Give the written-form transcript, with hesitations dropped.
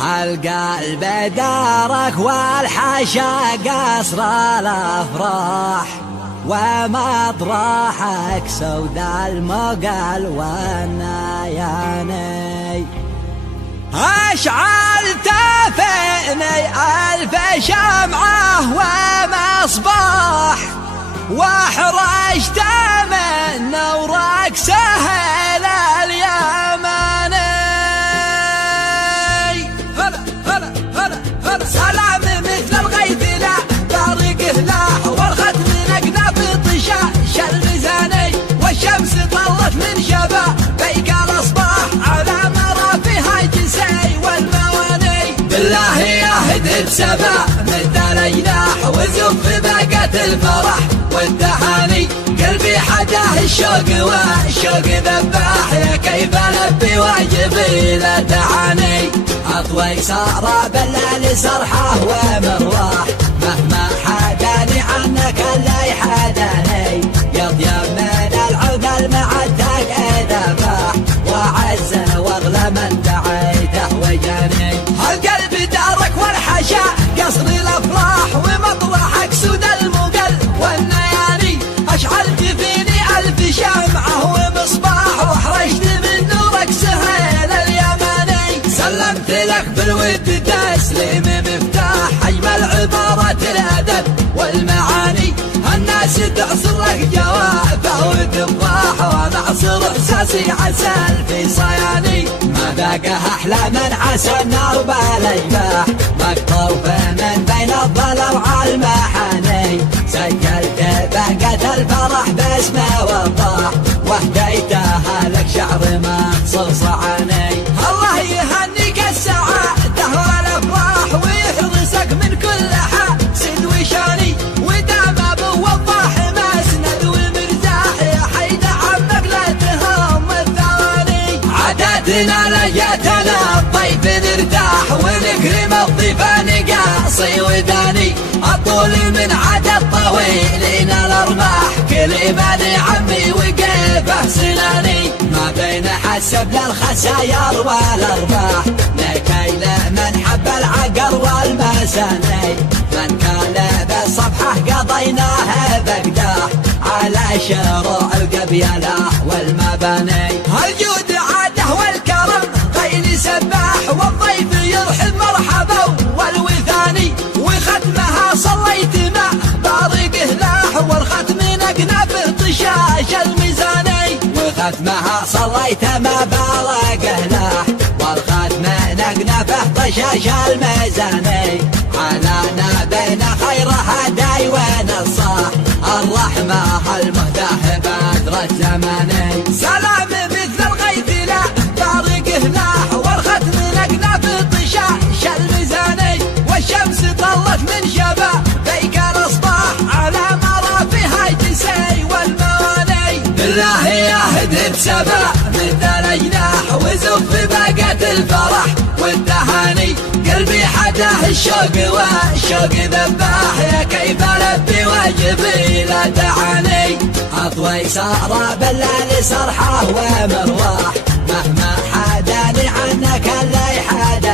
القلب دارك والحشا قصر الافراح، ومطرحك سود المقال والنياني. أشعلت فيني ألف شمعة ومصباح، واحرجت من نورك سهل اليماني. هلا هلا هلا هلا سلام مثل الغيث لا طارقه لاح، والختم نقنا في طشاش الميزاني، والشمس طلت من شبابيك الأصباح على مرافيها جسي والمواني. بالله يا هدب سبا مد الأجناح، وزف باقة الفرح والتهاني. قلبي حداه الشوق والشوق ذباح، يا كيف البي واجبي لا تعاني. اطوي صار بالليل سرحه ومرواح، مهما حداني عنك اللي حداني. يطيب من العود المعتق اذا باح، وعز واغلى من دعيته وجاني. القلب دارك والحشا قصر الافراح، ومطرحك سود المقل والنياني. أشعلت فيني ألف شمعة ومصباح، وحرجت من نورك سهيل اليماني. سلمت لك بالود تسليم مفتاح، أجمل عبارات الأدب والمعاني. الناس تعصر لك جوابه وتفاح، وأنا أعصر إحساسي عسل في صياني. ما ذاقه أحلى من عسل نار بالأجباح، مقطوف من بين الضلع والمحاني. سجلت بهجة الفرح باسمه وضاح، وهديتها لك شعر مقصر صعاني. الله يهنيك السعادة والأفراح، ويحرسك من كل حاسد وشاني. ودام أبو وضاح مسند ومرتاح، يا حيد عمك لا تهم الثواني. عاداتنا لجاتنا الضيف نرتاح، ونكرم الضيف نقاصي وداني. الطول من عدد طويلين الارماح، كلماني عمي وقيفه سناني. ما بين حسب للخساير والارباح، لكيل من حب العقر والمساني. من كان بالصفحه قضيناها بقداح، على شروع القبيله والمباني. الجود عاده والكرم غير سباح، والضيف يرحب مرحبا والوثاني. وختمها صليت مع بارقه لاح، والختم نقنفه طشاش الميزاني. وختمها صليت مع بارقه لاح، والختم نقنفه طشاش الميزاني. على بين خير هداي ونصاح، الرحمه المهداه بدر الزماني. سلام مثل الغيث لا بارقه لاح، والختم نقنفه طشاش الميزاني. والشمس طلت من شبابيك الأصباح، على مرافيها جسي والمواني. بالله يا هدب سبا مد الأجناح، وزف باقة الفرح والتهاني. قلبي حداه الشوق والشوق ذباح، يا كيف البي واجبي لا تعاني. اطوي صار بالليل سرحه ومرواح، مهما حداني عنك اللي حداني.